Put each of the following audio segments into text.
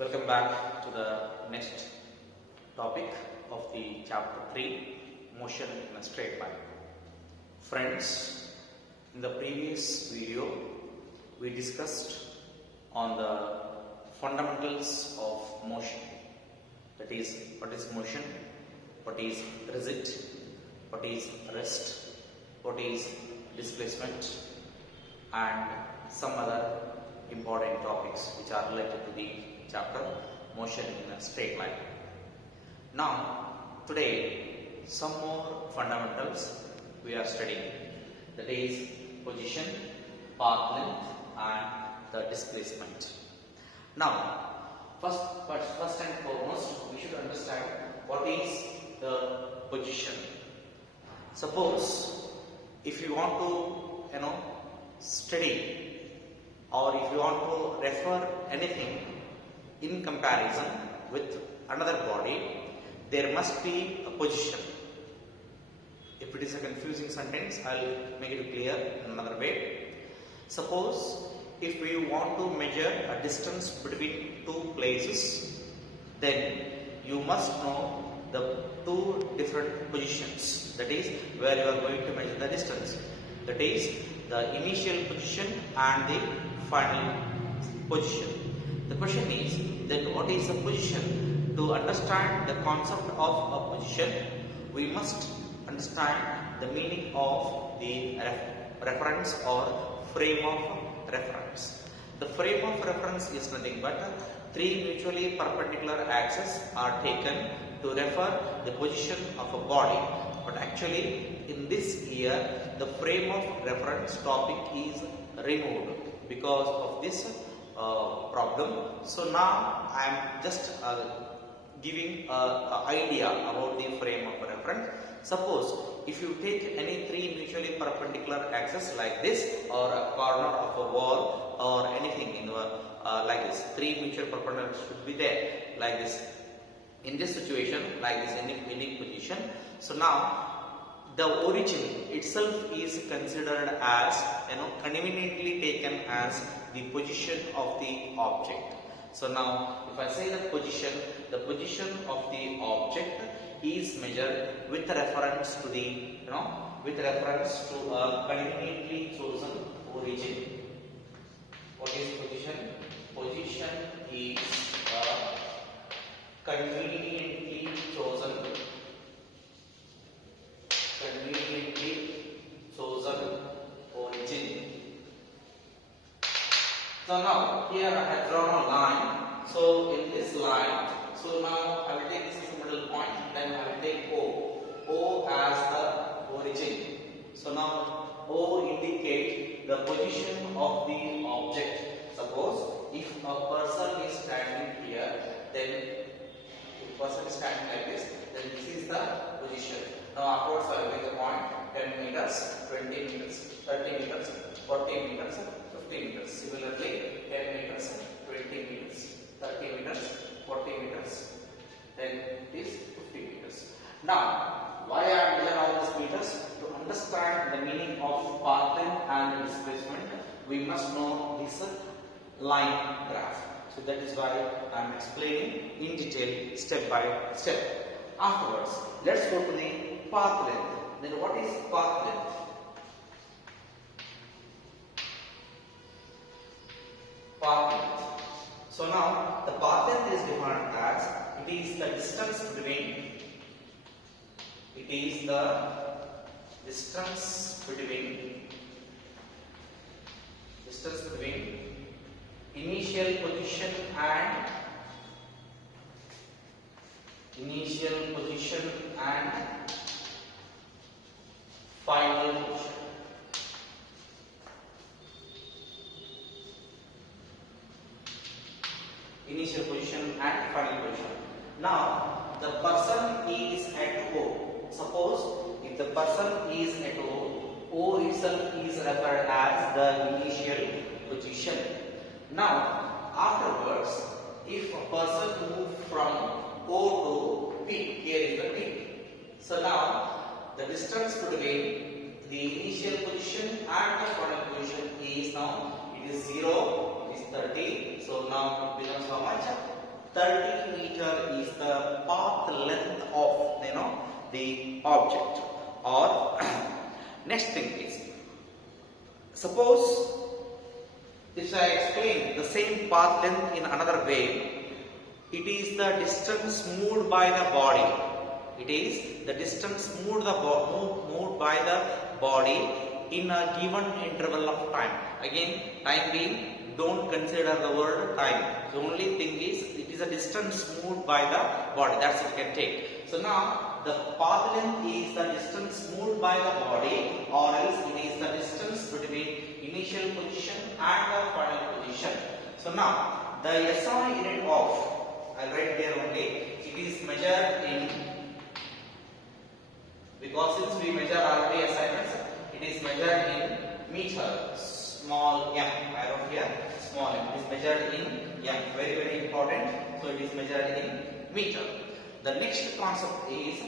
Welcome back to the next topic of the chapter 3, motion in a straight line. Friends, in the previous video we discussed on the fundamentals of motion. That is, what is motion, what is rigid, what is rest, what is displacement, and some other important topics which are related to the chapter motion in a straight line. Now today some more fundamentals we are studying, that is position, path length and the displacement. Now first and foremost we should understand what is the position. Suppose if you want to study or if you want to refer anything in comparison with another body, there must be a position. If it is a confusing sentence, I will make it clear in another way. Suppose if we want to measure a distance between two places, then you must know the two different positions, that is where you are going to measure the distance, that is the initial position and the final position. The question is that what is the position? To understand the concept of a position, we must understand the meaning of the reference or frame of reference. The frame of reference is nothing but three mutually perpendicular axes are taken to refer the position of a body. But actually in this year the frame of reference topic is removed because of this problem. So now I am just giving an idea about the frame of reference. Suppose if you take any three mutually perpendicular axes like this, or a corner of a wall, or anything in like this, three mutual perpendicular should be there like this. In this situation, like this, any position. So now the origin itself is considered as conveniently taken as the position of the object. So now if I say the position of the object is measured with reference to the with reference to a conveniently chosen origin. What is position? Position is a conveniently chosen origin. So now here I have drawn a line. So in this line, so now I will take this as a middle point, then I will take O as the origin. So now O indicate the position of the object. Suppose if a person is standing here, then if a person is standing like this, then this is the position. Now afterwards I will make a point 10 meters, 20 meters, 30 meters, 40 meters, 50 meters. Similarly 10 meters, 20 meters, 30 meters, 40 meters, then it is 50 meters. Now why I am measuring all these meters? To understand the meaning of path length and displacement, we must know this line graph. So that is why I am explaining in detail step by step. Afterwards, let's go to the path length. Then what is path length? Path length. So now the path length is defined as it is the distance between initial position and final position. Initial position and final position. Now the person is at O. Suppose if the person is at O itself is referred as the initial position. Now afterwards, if a person moves from O to P, here is the P. So now the distance between the initial position and the final position is now it is 0, it is 30. So now it becomes how much? 30 meter is the path length of the object. Or next thing is, suppose if I explain the same path length in another way, it is the distance moved by the body. It is the distance moved by the body in a given interval of time. Again, time being, don't consider the word time. The only thing is, it is a distance moved by the body. That's what you can take. So now, the path length is the distance moved by the body, or else it is the distance between initial position and the final position. So now, the SI unit of, I'll write here only, it is measured in, because since we measure already SI units, it is measured in meter, small m. I wrote here small m. It is measured in m. Very, very important. So it is measured in meter. The next concept is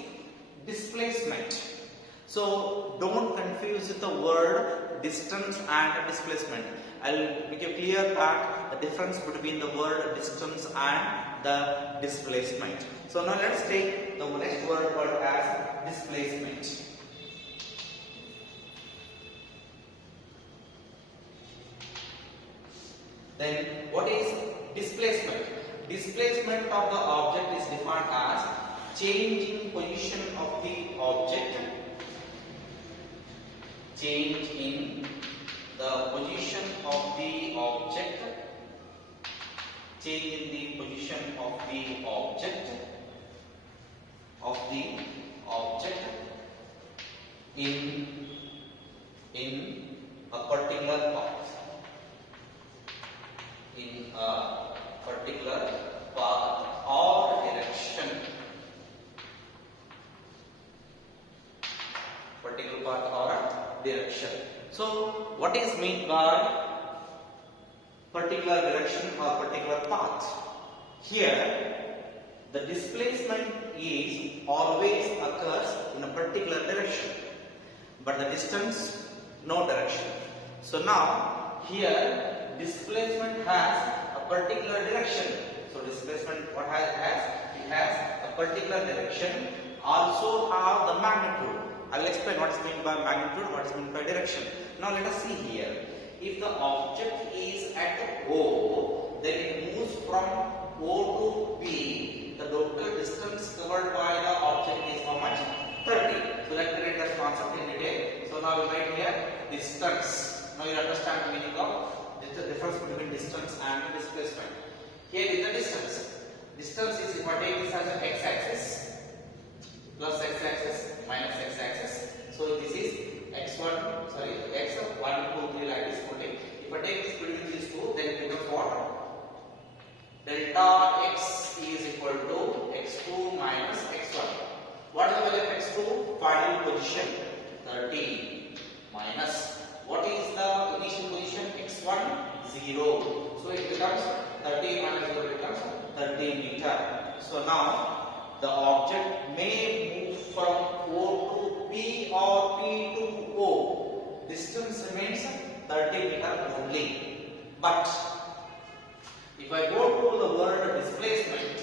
displacement. So don't confuse the word distance and displacement. I'll make it clear that the difference between the word distance and the displacement. So now let's take the next word called as displacement. Then what is displacement? Displacement of the object is defined as change in position of the object. Change in the position of the object. Change in the position of the object. In a particular path. In a particular path or direction. Particular path or direction. So, what is meant by particular direction or particular path? Here, the displacement is always occurs in a particular direction, but the distance no direction. So now here displacement has a particular direction. So displacement what has it has a particular direction, also have the magnitude. I will explain what is meant by magnitude, what is meant by direction. Now let us see here. If the object is at O, then it moves from O to P. The total distance covered by the object is how much? 30. So let me read that concept in detail. So now we write here distance. Now you understand the meaning of the difference between distance and displacement. Here is the distance. Distance is, if I take this as an x-axis, plus x-axis, minus x-axis. So this is x1, sorry, x1, 2, 3 like this. Okay. If I take this between these two, then it becomes what? Delta x is equal to x2 minus x1. What is the value of x2? Final position 30 minus what is the initial position? x1 0. So it becomes 30 minus 0 becomes 30 meter. So now the object may move from O to P or P to O. Distance remains 30 meter only. But if I go to the word displacement,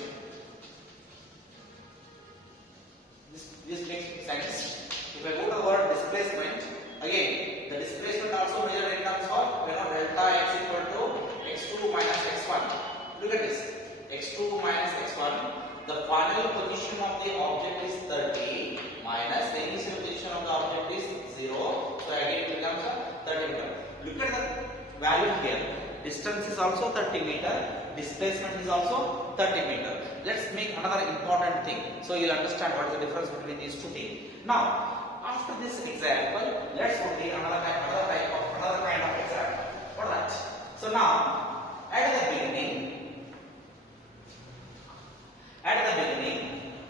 this makes sense. If I go to the word displacement, again the displacement also measured in terms of delta x equal to x2 minus x1. Look at this, x2 minus x1. The final position of the object is 30 minus the initial position of the object is 0. So again it becomes 30 meter. Look at the value here. Distance is also 30 meter. Displacement is also 30 meter. Let's make another important thing, so you'll understand what is the difference between these two things. Now, after this example, let's take another kind of example. For that, so now at the beginning,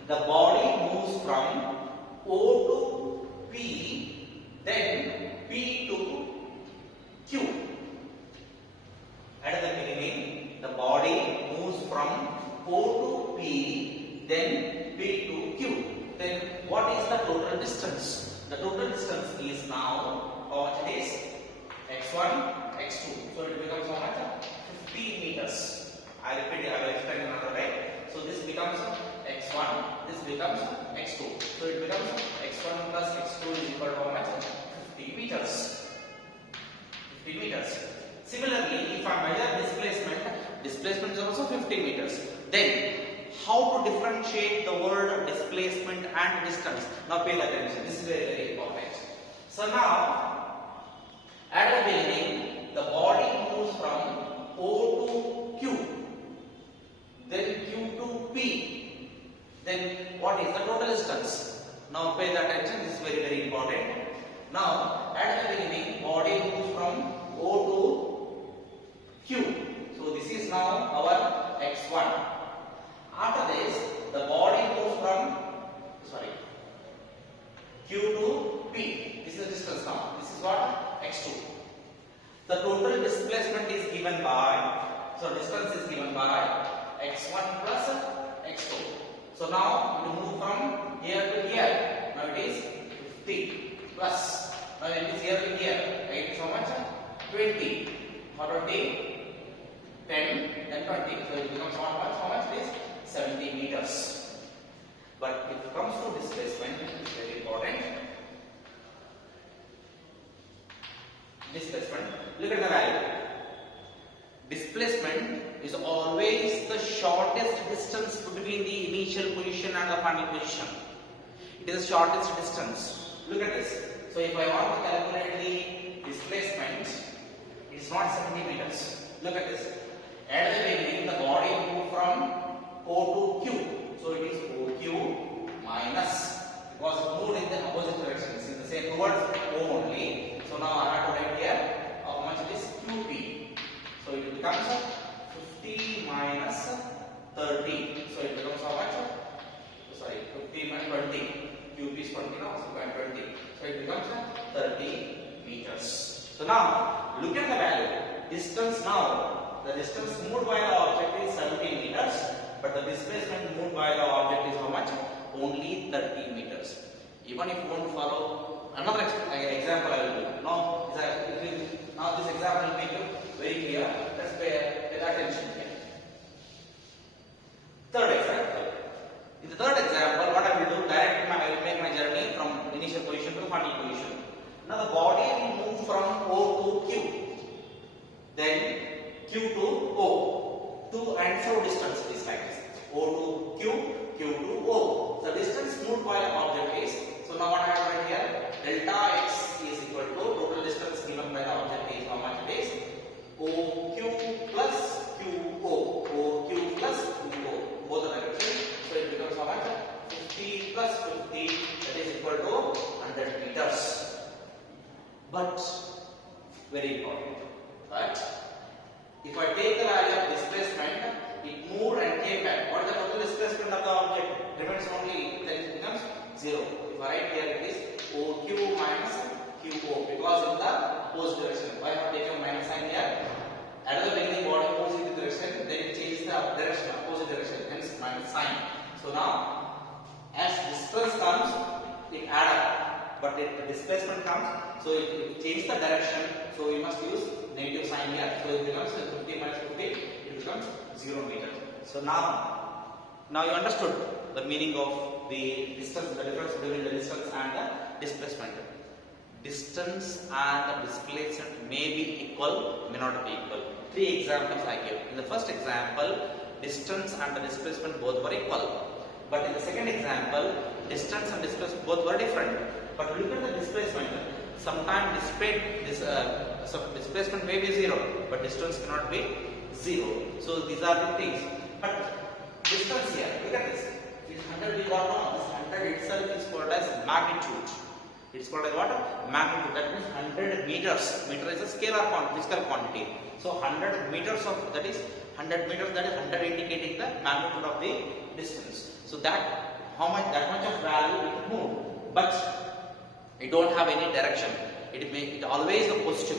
the body moves from O to P, then P to Q. At the beginning, the body moves from O to P, then P to Q. Then what is the total distance? The total distance is now how much it is? x1, x2. So it becomes how much? 15 meters. I repeat, I will explain another way. becomes x2. So it becomes x1 plus x2 is equal to how much? 50 meters. 50 meters. Similarly, if I measure displacement is also 50 meters. Then how to differentiate the word displacement and distance? Now pay attention. This is very, very important. So now, at the beginning, the body moves from O to Q, then Q to P. Then what is the total distance? Now pay attention. This is very, very important. Now, at the beginning, body moves from O to Q. So this is now our x1. After this, the body moves from Q to P. This is the distance now. This is what? X2. The total displacement is given by, so distance is given by x1 plus x2. So now we move from here to here. Now it is 50 plus. Now it is here to here. Right? So much? 20. How 20? 10, then 20. So it becomes how much? It is 70 meters. But if it comes to displacement, it is very important. Displacement. Look at the value. Displacement is always the shortest distance between the initial position and the final position. It is the shortest distance. Look at this. So if I want to calculate the displacement, it is not 70 meters. Look at this. At the beginning, the body moved from O to Q. So it is OQ minus, because it moved in the opposite direction. It's in the same towards O only. So now I have to write here how much it is QP. So it becomes 50 minus 30. So it becomes how much? Sorry, 50 minus 20. QP is 20 now, so 20. So it becomes 30 meters. So now look at the value. Distance now. The distance moved by the object is 17 meters, but the displacement moved by the object is how much? Only 30 meters. Even if you want to follow another example, I will do. Now this example will make you very clear. Let's pay attention here. Third example. In the third example, what I will do, I will make my journey from initial position to final position. Now the body will move from O to Q, then Q to O. To and fro distance is like this. O to Q, Q to O. The distance moved by the object is, so now what I have right here, delta x is equal to total distance given by the object is how much it is? OQ plus QO. OQ plus QO. Both the directions. So it becomes how much? 50 plus 50, that is equal to 100 meters. But, very important. But, if I take the value of displacement, it moved and came back. What is the total displacement of the object? Remains only, then it becomes 0. If I write here, it is OQ minus QO, because in the opposite direction. Why have taken minus sign here? At the beginning, body moves in the direction, then it changes the direction, opposite direction, hence minus sign. So now, as distance comes, it adds up, but if the displacement comes, so it changes the direction, so we must use negative sign here, so it becomes 50 minus 50, it becomes 0 meter. So now you understood the meaning of the distance, the difference between the distance and the displacement. Distance and the displacement may be equal, may not be equal. 3 examples I gave. In the first example, distance and the displacement both were equal. But in the second example, distance and displacement both were different. But look at the displacement. Sometimes displacement may be 0, but distance cannot be 0. So these are the things. But distance here, look at this. This 100 we got now. This 100 itself is called as magnitude. It is called as what? Magnitude. That means 100 meters. Meter is a scalar physical quantity. So 100 meters of that is 100 meters. That is 100 indicating the magnitude of the distance. So that much of value it moved, but it don't have any direction. It always a positive.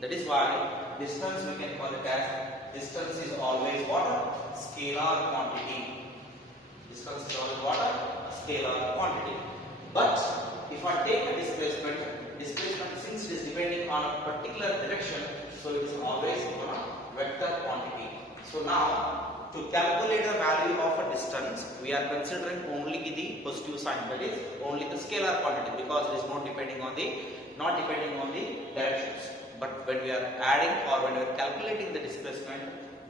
That is why distance we can call it as distance is always what? Scalar quantity. Distance is always what? A scalar quantity. But if I take a displacement since it is depending on a particular direction, so it is always a vector quantity. So now to calculate the value of a distance, we are considering only the positive sign, that is only the scalar quantity, because it is not depending on the directions. But when we are adding or when we are calculating the displacement,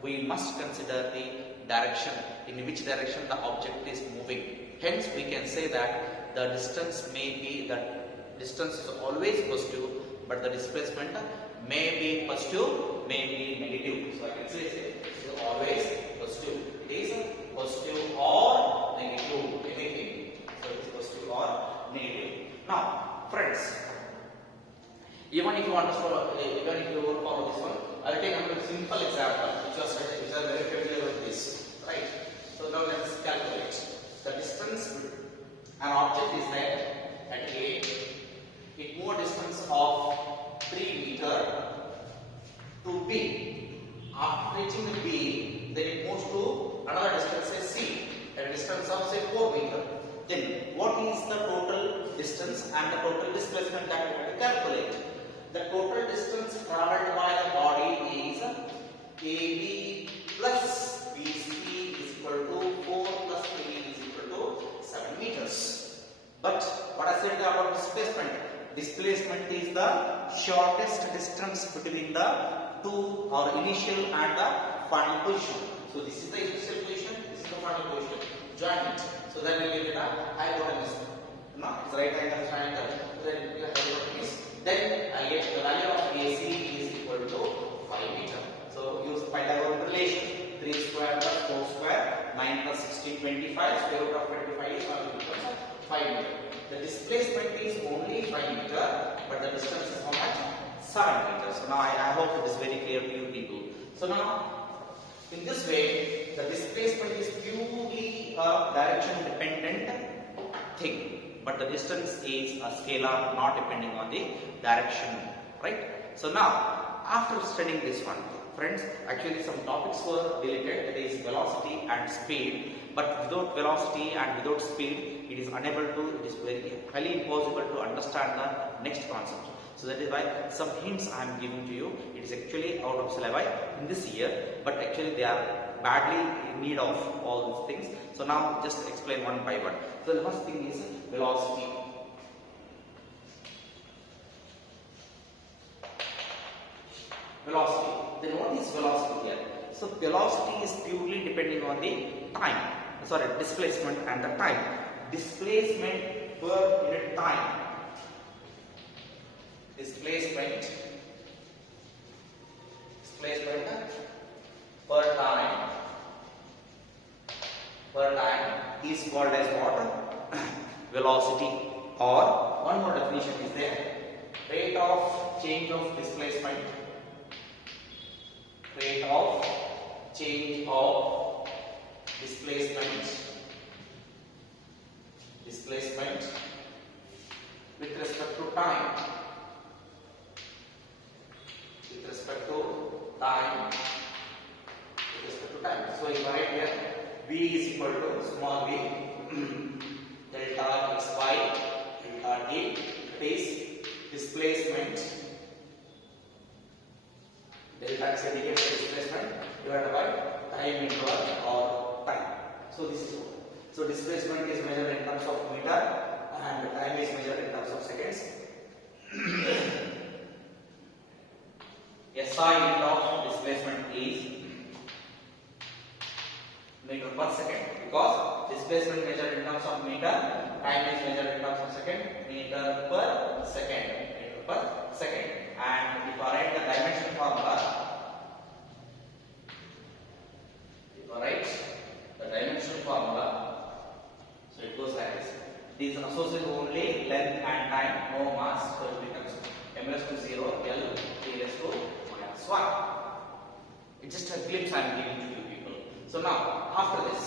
we must consider the direction, in which direction the object is moving. Hence, we can say that the distance is always positive, but the displacement may be positive, may be negative. So I can say it is always positive. It is positive or negative, anything. So it is positive or negative. Now, friends, even if you want to follow this one, I will take a simple example which are very familiar with this, right? So now let us calculate the distance. An object is there at A. It moved a distance of 3 meter to B. After reaching B, then it moves to another distance, say C, at a distance of say 4 meter. Then what is the total distance and the total displacement that we have to calculate? The total distance travelled by the body is AB plus BC is equal to 4 plus 3 is equal to 7 meters. But what I said about displacement? Displacement is the shortest distance between the two, or initial and the final position. So this is the initial position, this is the final position. Join it. So then we will get a hypotenuse. No, it's right angle triangle. Then we get hypotenuse. Then I get the value of AC is equal to 5 meter. So use Pythagorean relation. 3 square plus 4 square, 9 plus 16, 25. Square root of 25 is 5 meter. The displacement is only 5 meter, but the distance is how much? 7 meters. So now I hope it is very clear to you people. So now, in this way, the displacement is purely a direction dependent thing, but the distance is a scalar, not depending on the direction, right? So now, after studying this one, friends, actually some topics were deleted, that is velocity and speed. But without velocity and without speed, it is very highly impossible to understand the next concept. So that is why some hints I am giving to you. It is actually out of syllabi in this year, but actually they are badly in need of all these things. So now just explain one by one. So the first thing is velocity. Velocity. Then what is velocity here? So velocity is purely depending on the time. Displacement and the time. Displacement per unit time. Displacement per time is called as what? Velocity, or one more definition is there. Rate of change of displacement. Rate of change of displacement with respect to time. So if I write here, V is equal to small v delta xy delta t, that is displacement delta x indicates displacement divided by time interval or time. So this is so displacement is measured in terms of meter and time is measured in terms of seconds. SI unit of displacement is meter per second, because displacement measured in terms of meter, time is measured in terms of second, meter per second. And if I write the dimension formula, so it goes like this. These associate only length and time, no mass, so it becomes m raised to 0, L t raised to minus 1. It's just a glimpse I am giving to you people. So now, after this,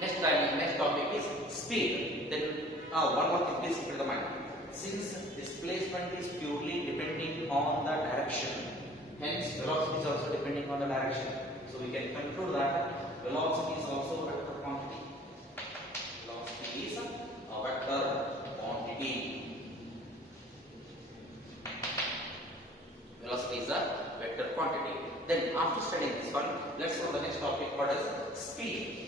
next topic is speed. Then now one more thing, please keep in mind. Since displacement is purely depending on the direction, hence velocity is also depending on the direction. So we can conclude that velocity is also a vector quantity. Velocity is a vector quantity. Velocity is a vector quantity. Then after studying this one, let's go to the next topic, what is speed.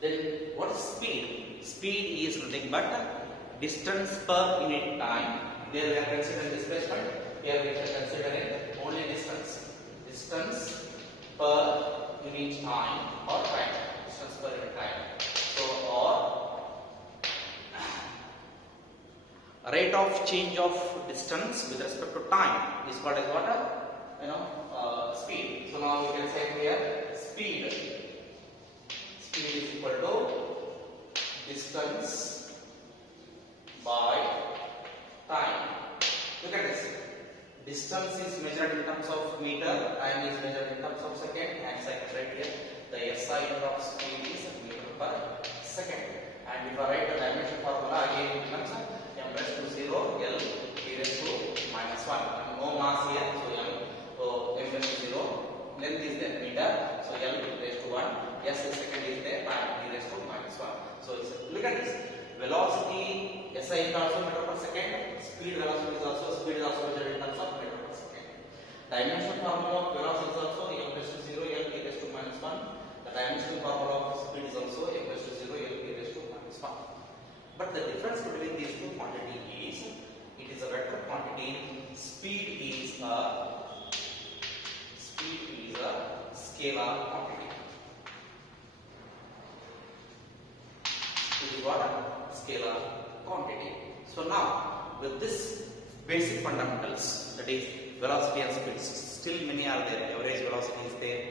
Then what is speed? Speed is nothing but distance per unit time. There we are considering displacement. Here we are considering only distance. Distance per unit time or time. Distance per unit time. So or rate of change of distance with respect to time is called as what? Speed. So now we can say here speed. Speed is equal to distance by time. Look at this. Distance is measured in terms of meter, time is measured in terms of second, and second right here. The SI unit of speed is meter per second. And if I write the dimension formula again, it becomes m raised to 0, L e raised to minus 1. And no mass here, so m raised to 0. Length is there, meter, so L raised to 1. Yes, the second is there, time e raised to minus 1. So look at this. Velocity SI is also meter per second. Speed velocity is also measured in terms of meter per second. Dimension formula of velocity is also m raised to 0, L e raised to minus 1. The dimension formula of speed is also m raised to 0, L e raised to minus 1. But the difference between these two quantities is, it is a vector quantity. Speed is a scalar quantity. It is what? Scalar quantity. So now with this basic fundamentals, that is velocity and speed, still many are there. Average velocity is there,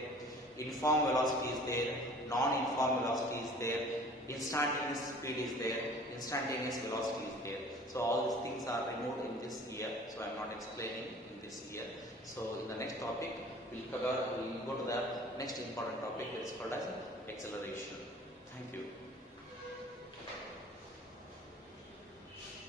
uniform velocity is there, non-uniform velocity is there, instantaneous speed is there, instantaneous velocity is there. So all these things are removed in this year, so I am not explaining in this year. So in the next topic we'll go to the next important topic, that is called as acceleration. Thank you.